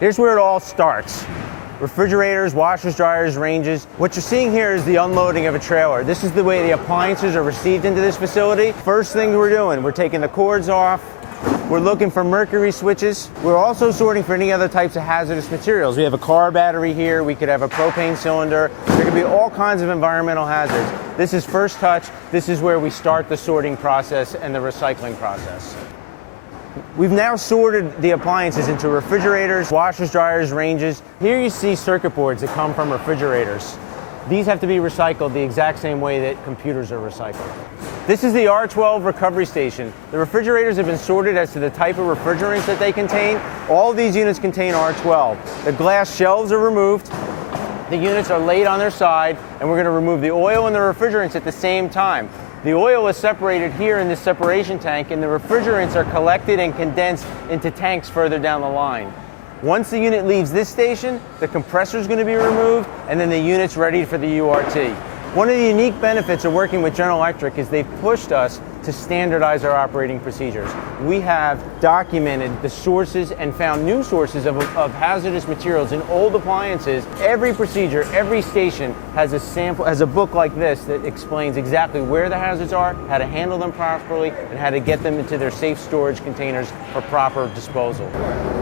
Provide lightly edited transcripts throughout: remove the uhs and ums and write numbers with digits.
Here's where it all starts. Refrigerators, washers, dryers, ranges. What you're seeing here is the unloading of a trailer. This is the way the appliances are received into this facility. First thing we're doing, we're taking the cords off. We're looking for mercury switches. We're also sorting for any other types of hazardous materials. We have a car battery here. We could have a propane cylinder. There could be all kinds of environmental hazards. This is first touch. This is where we start the sorting process and the recycling process. We've now sorted the appliances into refrigerators, washers, dryers, ranges. Here you see circuit boards that come from refrigerators. These have to be recycled the exact same way that computers are recycled. This is the R12 recovery station. The refrigerators have been sorted as to the type of refrigerants that they contain. All of these units contain R12. The glass shelves are removed. The units are laid on their side, and we're going to remove the oil and the refrigerants at the same time. The oil is separated here in this separation tank, and the refrigerants are collected and condensed into tanks further down the line. Once the unit leaves this station, the compressor is going to be removed, and then the unit's ready for the URT. One of the unique benefits of working with General Electric is they've pushed us to standardize our operating procedures. We have documented the sources and found new sources of hazardous materials in old appliances. Every procedure, every station has a sample, has a book like this that explains exactly where the hazards are, how to handle them properly, and how to get them into their safe storage containers for proper disposal.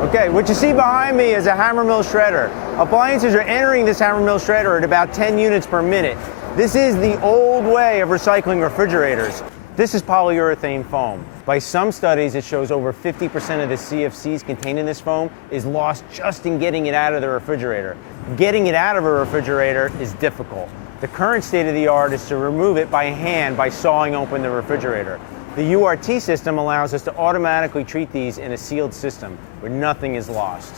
Okay, what you see behind me is a hammer mill shredder. Appliances are entering this hammer mill shredder at about 10 units per minute. This is the old way of recycling refrigerators. This is polyurethane foam. By some studies, it shows over 50% of the CFCs contained in this foam is lost just in getting it out of the refrigerator. Getting it out of a refrigerator is difficult. The current state of the art is to remove it by hand by sawing open the refrigerator. The URT system allows us to automatically treat these in a sealed system where nothing is lost.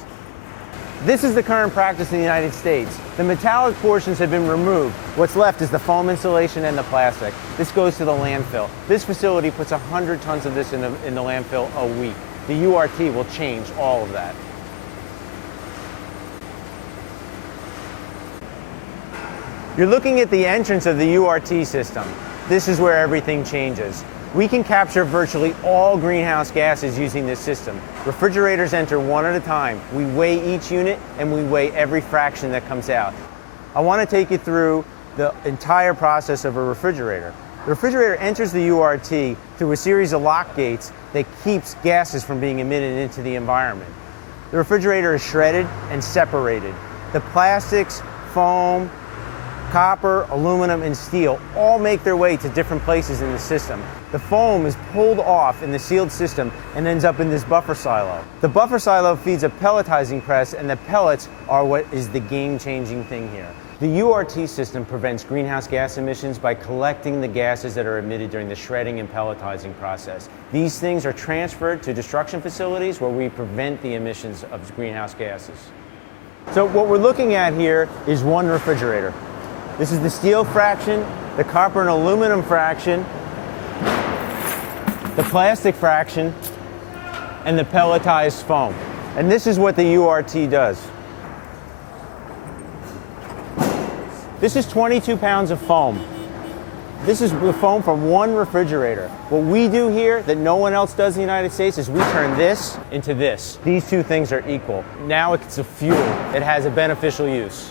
This is the current practice in the United States. The metallic portions have been removed. What's left is the foam insulation and the plastic. This goes to the landfill. This facility puts 100 tons of this in the landfill a week. The URT will change all of that. You're looking at the entrance of the URT system. This is where everything changes. We can capture virtually all greenhouse gases using this system. Refrigerators enter one at a time. We weigh each unit and we weigh every fraction that comes out. I want to take you through the entire process of a refrigerator. The refrigerator enters the URT through a series of lock gates that keeps gases from being emitted into the environment. The refrigerator is shredded and separated. The plastics, foam, copper, aluminum, and steel all make their way to different places in the system. The foam is pulled off in the sealed system and ends up in this buffer silo. The buffer silo feeds a pelletizing press, and the pellets are what is the game-changing thing here. The URT system prevents greenhouse gas emissions by collecting the gases that are emitted during the shredding and pelletizing process. These things are transferred to destruction facilities where we prevent the emissions of greenhouse gases. So what we're looking at here is one refrigerator. This is the steel fraction, the copper and aluminum fraction, the plastic fraction, and the pelletized foam. And this is what the URT does. This is 22 pounds of foam. This is the foam from one refrigerator. What we do here that no one else does in the United States is we turn this into this. These two things are equal. Now it's a fuel. It has a beneficial use.